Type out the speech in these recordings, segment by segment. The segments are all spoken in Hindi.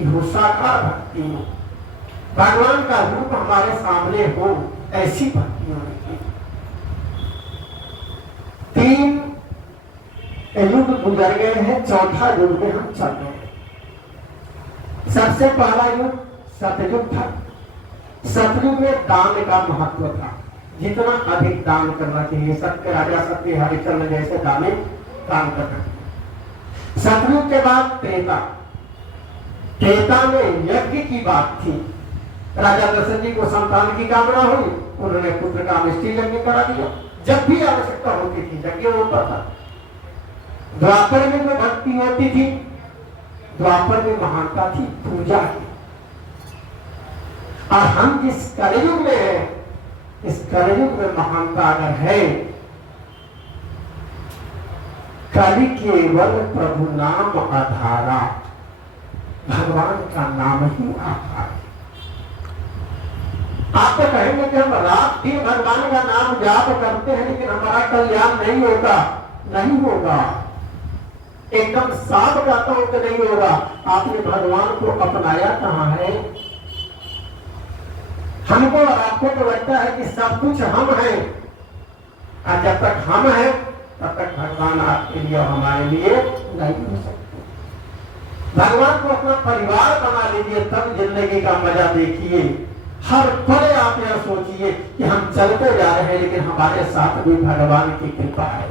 भक्ति हो, साकार भक्ति हो, भगवान का रूप हमारे सामने हो, ऐसी भक्ति होनी चाहिए। 3 युग गुजर गए हैं, चौथा युग में हम चल रहे हैं। सबसे पहला युग सतयुग था। सतयुग में दान का महत्व था, जितना अधिक दान करना चाहिए। सत्य राजा सत्य हरिश्चंद्र जैसे दानी दान करना चाहिए। सतयुग के बाद त्रेता। त्रेता में यज्ञ की बात थी। राजा दशरथ जी को संतान की कामना हुई, उन्होंने पुत्र का अमिष्टि यज्ञ करा दिया। जब भी आवश्यकता होती थी यज्ञ होता था। द्वापर में जो भक्ति होती थी, द्वापर में महानता थी पूजा की। और हम जिस कलयुग में है, इस कलयुग में महानता अगर है, कलि केवल प्रभु नाम आधारा, भगवान का नाम ही आधार। आप तो कहेंगे कि हम रात दिन भगवान का नाम जाप करते हैं, लेकिन हमारा कल्याण नहीं होगा। नहीं होगा, एकदम साफ कहता हूं कि नहीं होगा। आपने भगवान को अपनाया कहां है? हमको और आपको तो लगता है कि सब कुछ हम हैं, और जब तक हम हैं तब तक भगवान आपके लिए और हमारे लिए नहीं हो सकते। भगवान को अपना परिवार बना लीजिए, तब जिंदगी का मजा देखिए। हर पल आप यह सोचिए कि हम चलते जा रहे हैं, लेकिन हमारे साथ भी भगवान की कृपा है।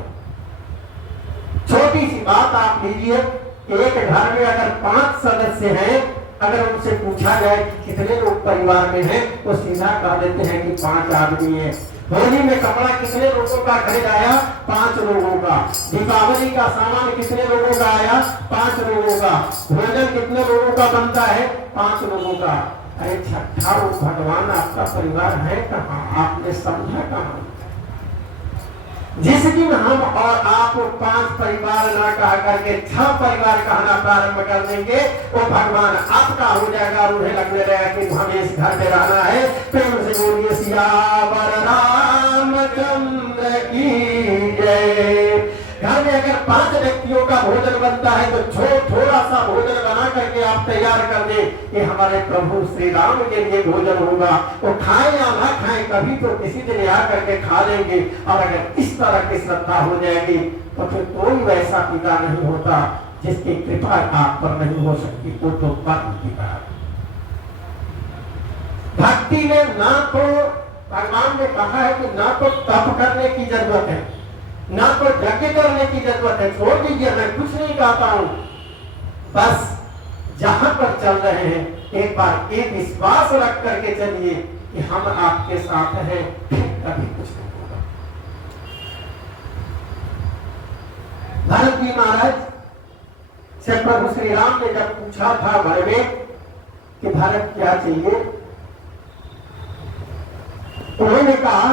छोटी सी बात आप लीजिए, एक घर में अगर 5 सदस्य हैं, अगर उनसे पूछा जाए कि कितने लोग परिवार में हैं, तो सीधा कह देते हैं कि 5 आदमी हैं। होली में कपड़ा कितने लोगों का खरीदाया? 5 लोगों का। दीपावली का सामान कितने लोगों का आया? 5 लोगों का। भोजन कितने लोगों का बनता है? 5 लोगों का। अरे छठा भगवान आपका परिवार है कहाँ? आपने समझा कहाँ? जिस दिन हम और आप 5 परिवार ना कहा करके 6 परिवार कहना प्रारंभ कर देंगे, वो भगवान आपका हो जाएगा। उन्हें लगने रहेगा कि हमें इस घर में रहना है। प्रेम से बोलिए सियावर रामचंद्र की जय। घर में अगर 5 व्यक्तियों का भोजन बनता है, तो थोड़ा सा भोजन बना करके आप तैयार कर दे कि हमारे प्रभु श्री राम के लिए भोजन होगा। वो खाएं या ना खाएं, कभी तो किसी दिन यहाँ करके खा लेंगे। और अगर इस तरह की श्रद्धा हो जाएगी, तो फिर कोई वैसा पिता नहीं होता जिसकी कृपा आप पर नहीं हो सकती। वो तो परम पिता। भक्ति में ना तो भगवान ने कहा है कि ना तो तप करने की जरूरत है, ना तो यज्ञ करने की जरूरत है। छोड़ दीजिए, मैं कुछ नहीं कहता हूं। बस जहां पर चल रहे हैं, एक बार एक विश्वास रख करके चलिए कि हम आपके साथ हैं, फिर कभी कुछ नहीं होगा। भरत जी महाराज से प्रभु श्री राम ने जब पूछा था वन में कि भरत क्या चाहिए, उन्होंने कहा